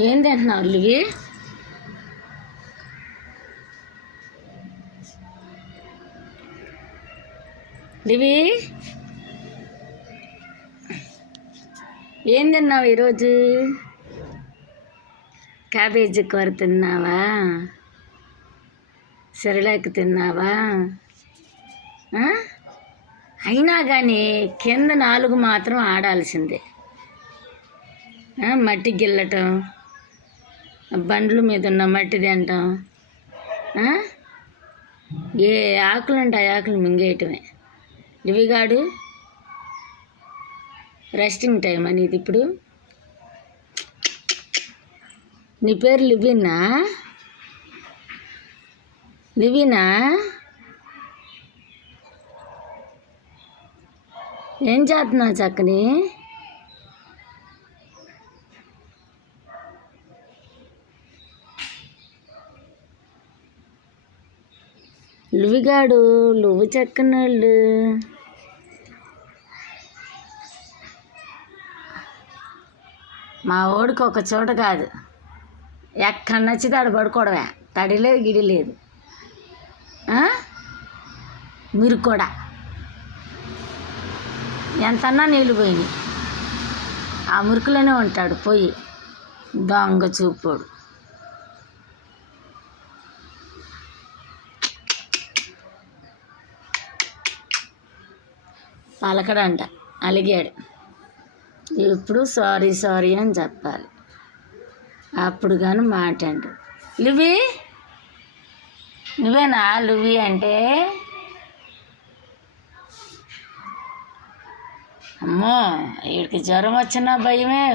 ఏం తింటున్నావు Levy? Levy ఏం తిన్నావు ఈరోజు? క్యాబేజీ కూర తిన్నావా? సెరలాక్ తిన్నావా? అయినా కానీ కింద 4 మాత్రం ఆడాల్సిందే. మట్టి గిల్లటం, బండ్ల మీద ఉన్న మట్టి తినటం, ఏ ఆకులు అంటే ఆ ఆకులు మింగేయటమే. లివిగాడు రెస్టింగ్ టైం అనేది ఇప్పుడు. నీ పేరు లివినా? లివినా? ఏం చేస్తున్నావు చక్కని? లువిగాడు నువ్వు చక్కనోళ్ళు. మా ఓడికి ఒక చోట కాదు, ఎక్కడ నచ్చితే ఆడ పడుకోవడమే. తడి లేదు, గిడి లేదు. మీరు కూడా ఎంతన్నా నీళ్ళు పోయినాయి, ఆ మురికిలోనే ఉంటాడు పోయి. దొంగ చూపోడు. పలకడంట, అలిగాడు. ఇప్పుడు సారీ సారీ అని చెప్పాలి, అప్పుడు కానీ మాట్లాడు. లువి, నువ్వేనా లువి అంటే? అమ్మో, వీడికి జ్వరం వచ్చినా భయమే,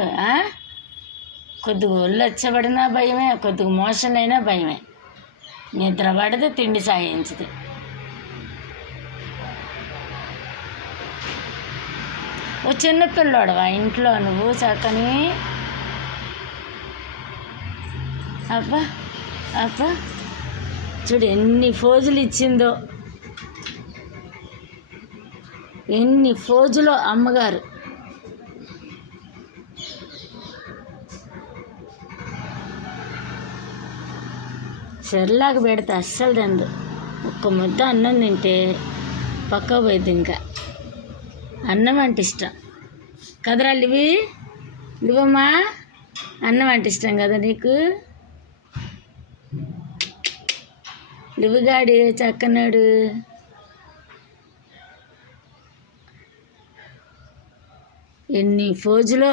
కొద్దిగా ఒళ్ళు వచ్చబడినా భయమే, కొద్దిగా మోషన్ అయినా భయమే. నిద్ర పడితే తిండి సాయించదు. ఓ చిన్నపిల్లోడవా ఇంట్లో నువ్వు చక్కని? అబ్బా అబ్బా, చూడు ఎన్ని ఫోజులు ఇచ్చిందో, ఎన్ని ఫోజులో అమ్మగారు. సెర్లాకు పెడితే అస్సలు తిందు. ఒక్క ముద్ద అన్నం తింటే పక్క పోయింది. ఇంకా అన్నం అంటే ఇష్టం కదరా లివి? లివమ్మా, అన్నం అంటే ఇష్టం కదా నీకు? లివిగాడి చక్కనాడు. ఎన్ని ఫోజులో